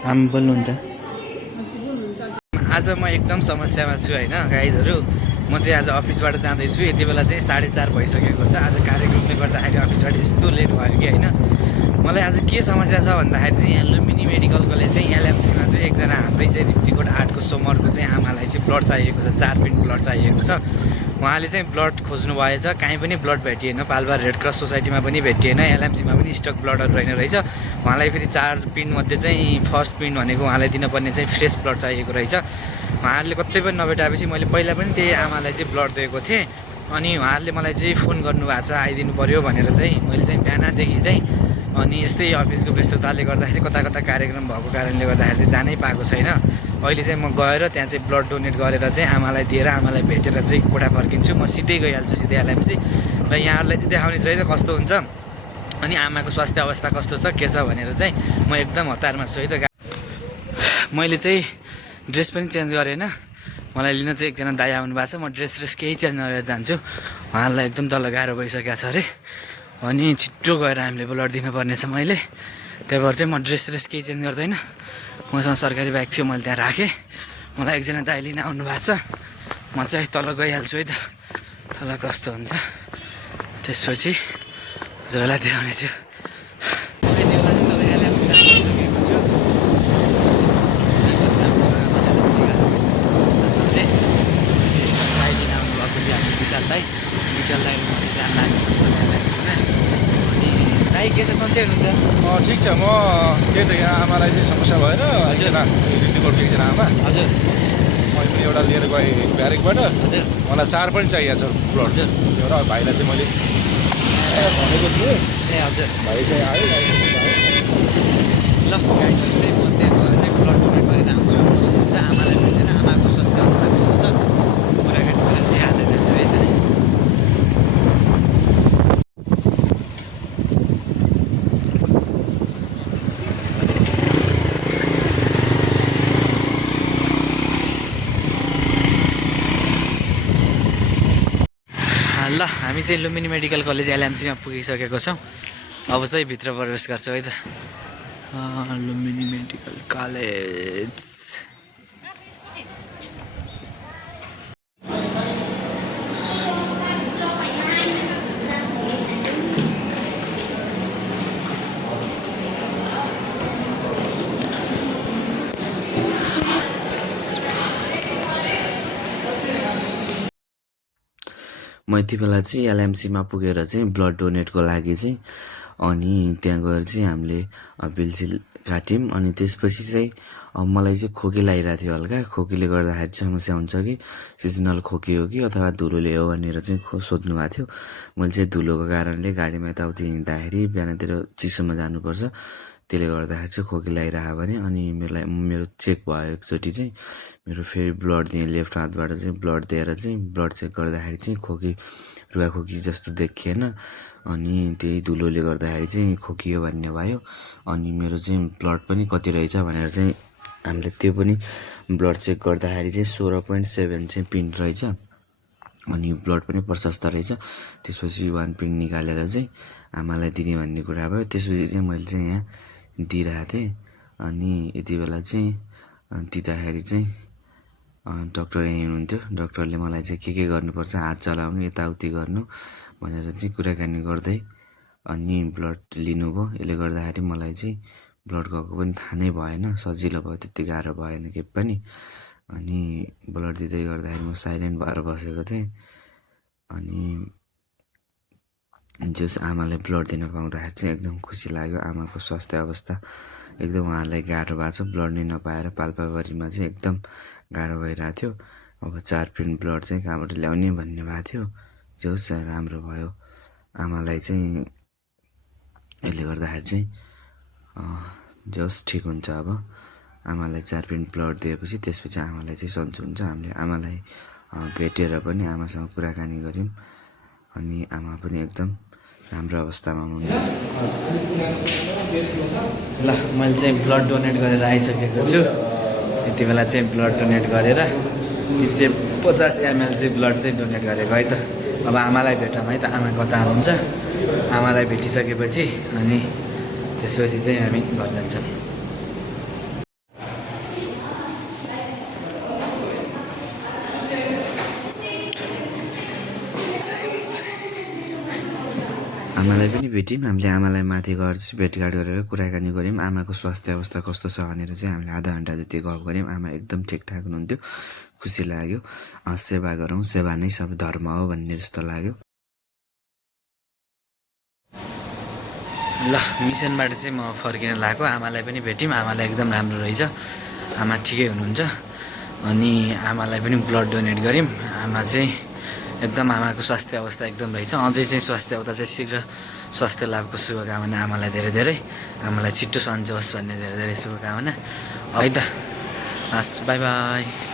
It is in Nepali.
हामी बोल्नुहुन्छ। आज म एकदम समस्यामा छु होइन गाइजहरू। म चाहिँ आज अफिसबाट जाँदैछु, यति बेला चाहिँ 4:30 भइसकेको छ। आज कार्यक्रमले गर्दाखेरि अफिसबाट यस्तो लेट भयो कि होइन। मलाई आज के समस्या छ भन्दाखेरि चाहिँ यहाँ लुम्बिनी मेडिकल कलेज चाहिँ एलएमसीमा चाहिँ एकजना हाम्रै चाहिँ रिप्टिकोट 8को सोमरको चाहिँ आमालाई चाहिँ ब्लड चाहिएको छ, 4 पिन ब्लड चाहिएको छ। उहाँले चाहिँ ब्लड खोज्नु भएछ, कहीँ पनि ब्लड भेटिएन। पाल्पा रेड क्रस सोसाइटीमा पनि भेटिएन, एलएमसीमा पनि स्टक ब्लडहरू रहेन रहेछ। उहाँलाई फेरि 4 पिनमध्ये चाहिँ फर्स्ट पिन भनेको उहाँलाई दिनुपर्ने चाहिँ फ्रेस ब्लड चाहिएको रहेछ। उहाँहरूले कतै पनि नभेटाएपछि मैले पहिला पनि त्यही आमालाई चाहिँ ब्लड दिएको थिएँ। अनि उहाँहरूले मलाई चाहिँ फोन गर्नुभएको छ आइदिनु पऱ्यो भनेर चाहिँ। मैले चाहिँ बिहानदेखि चाहिँ अनि यस्तै अफिसको व्यस्तताले गर्दाखेरि कता कता कार्यक्रम भएको कारणले गर्दाखेरि चाहिँ जानै पाएको छैन। अहिले चाहिँ म गएर त्यहाँ चाहिँ ब्लड डोनेट गरेर चाहिँ आमालाई दिएर आमालाई भेटेर चाहिँ कोठा फर्किन्छु। म सिधै गइहाल्छु, सिधै एलएमसी। र यहाँहरूलाई चाहिँ देखाउने चाहिँ कस्तो हुन्छ अनि आमाको स्वास्थ्य अवस्था कस्तो छ के छ भनेर चाहिँ म एकदम हतारमा छु है त। मैले चाहिँ ड्रेस पनि चेन्ज गरेन, मलाई लिन चाहिँ एकजना दाइ आउनु भएको छ। म ड्रेस केही चेन्ज गरेर जान्छु, उहाँलाई एकदम तल गाह्रो भइसकेको छ अरे। अनि छिट्टो गएर हामीले ब्लड दिनुपर्नेछ मैले। त्यही भएर चाहिँ म ड्रेस केही चेन्ज गर्दैन। मसँग सरकारी ब्याग थियो, मैले त्यहाँ राखेँ। मलाई एकजना दाइ लिन आउनु भएको छ, म चाहिँ तल गइहाल्छु है त। तल कस्तो हुन्छ त्यसपछि हजुरहरूलाई देखाउने छु। विशाल दाई जान लाग्यो अनि दाई के छ, सन्चै हुनुहुन्छ? ठिक छ। म त्यही त यहाँ आमालाई चाहिँ समस्या भएर एकजना रिप्टिकोटको एकजना आमा, हजुर मैले पनि एउटा लिएर गएँ ब्यारेकबाट। हजुर मलाई 4 पनि चाहिएको छ ब्लड। हजुर एउटा भाइलाई चाहिँ मैले भनेको थिएँ, ए हजुर भाइ चाहिँ आयो। ल गाइजहरू चाहिँ म त्यहाँ गएर चाहिँ ब्लड डोनेट गरेर आउँछु। कस्तो हुन्छ आमालाई भेटेर आमाको स्वास्थ्य अवस्था कस्तो छ कुराकानी गरेर चाहिँ हालेर जान्छु है त। ल हामी चाहिँ लुम्बिनी मेडिकल कलेज एलएमसीमा पुगिसकेको छौँ। अब चाहिँ भित्र प्रवेश गर्छौँ है त। लुम्बिनी मेडिकल कलेज म यति बेला चाहिँ एलएमसीमा पुगेर चाहिँ ब्लड डोनेटको लागि चाहिँ अनि त्यहाँ गएर चाहिँ हामीले बिल चाहिँ काट्यौँ। अनि त्यसपछि चाहिँ मलाई चाहिँ खोकी लागिरहेको थियो हल्का। खोकीले गर्दाखेरि समस्या हुन्छ कि सिजनल खोकी हो कि अथवा धुलोले हो भनेर चाहिँ सोध्नु भएको थियो। मैले चाहिँ धुलोको कारणले गाडीमा यताउति हिँड्दाखेरि बिहानतिर चिसोमा जानुपर्छ, त्यसले गर्दाखेरि चाहिँ खोकी लागिरहेको भने। अनि मेरो चेक भयो एकचोटि चाहिँ, मेरो फेरि ब्लड दिएँ लेफ्ट हातबाट चाहिँ ब्लड दिएर चाहिँ ब्लड चेक गर्दाखेरि चाहिँ खोकी रुगाखोकी जस्तो देखिएन। अनि त्यही धुलोले गर्दाखेरि चाहिँ खोकियो भन्ने भयो। अनि मेरो चाहिँ ब्लड पनि कति रहेछ भनेर चाहिँ हामीले त्यो पनि ब्लड चेक गर्दाखेरि चाहिँ 16.7 चाहिँ पिन रहेछ। अनि ब्लड पनि प्रशस्त रहेछ। त्यसपछि 1 पिन निकालेर चाहिँ आमालाई दिने भन्ने कुरा भयो। त्यसपछि चाहिँ मैले चाहिँ यहाँ दिइरहेको थिएँ। अनि यति बेला चाहिँ दिँदाखेरि चाहिँ डक्टर यहीँ हुनुहुन्थ्यो। डक्टरले मलाई चाहिँ के गर्नुपर्छ, हात चलाउनु, यताउति गर्नु भनेर चाहिँ कुराकानी गर्दै अनि ब्लड लिनुभयो। यसले गर्दाखेरि मलाई चाहिँ ब्लड गएको पनि थाहा नै भएन, सजिलो भयो, त्यति गाह्रो भएन के पनि। अनि ब्लड दिँदै गर्दाखेरि म साइलेन्ट भएर बसेको थिएँ। अनि जस आमालाई ब्लड दिन पाउँदाखेरि चाहिँ एकदम खुसी लाग्यो। आमाको स्वास्थ्य अवस्था एकदम उहाँलाई गाह्रो भएको छ, ब्लड नै नपाएर पाल्पाभरिमा चाहिँ एकदम गाह्रो भइरहेको थियो। अब 4 पिन ब्लड चाहिँ कहाँबाट ल्याउने भन्ने भएको थियो। जे होस् राम्रो भयो। आमालाई चाहिँ यसले गर्दाखेरि चाहिँ जे होस् ठिक हुन्छ। अब आमालाई 4 पिन ब्लड दिएपछि त्यसपछि आमालाई चाहिँ सन्चो हुन्छ। हामीले आमालाई भेटेर पनि आमासँग कुराकानी गऱ्यौँ। अनि आमा पनि एकदम राम्रो अवस्थामा हुनुहुन्छ। ल मैले चाहिँ ब्लड डोनेट गरेर आइसकेको छु। यति बेला चाहिँ ब्लड डोनेट गरेर यो चाहिँ 50 ml चाहिँ ब्लड चाहिँ डोनेट गरेको है त। अब आमालाई भेटौँ है त, आमा कता हुनुहुन्छ। आमालाई भेटिसकेपछि अनि त्यसपछि चाहिँ हामी घर जान्छौँ। आमालाई पनि भेट्यौँ हामीले आमालाई माथि घर चाहिँ भेटघाट गरेर कुराकानी गऱ्यौँ आमाको स्वास्थ्य अवस्था कस्तो छ भनेर चाहिँ हामीले आधा घन्टा जति गफ गऱ्यौँ आमा एकदम ठिकठाक हुनुहुन्थ्यो खुसी लाग्यो सेवा गरौँ सेवा नै सब धर्म हो भन्ने जस्तो लाग्यो ल मिसनबाट चाहिँ म फर्किन लागेको आमालाई पनि भेट्यौँ आमालाई एकदम राम्रो रहेछ आमा ठिकै हुनुहुन्छ अनि आमालाई पनि ब्लड डोनेट गऱ्यौँ आमा चाहिँ एकदम आमाको स्वास्थ्य अवस्था एकदम रहेछ अझै चाहिँ स्वास्थ्य अवस्था चाहिँ शीघ्र स्वास्थ्य लाभको शुभकामना आमालाई धेरै धेरै आमालाई छिट्टो सन्चो होस् भन्ने धेरै धेरै शुभकामना है त हस् बाई बाई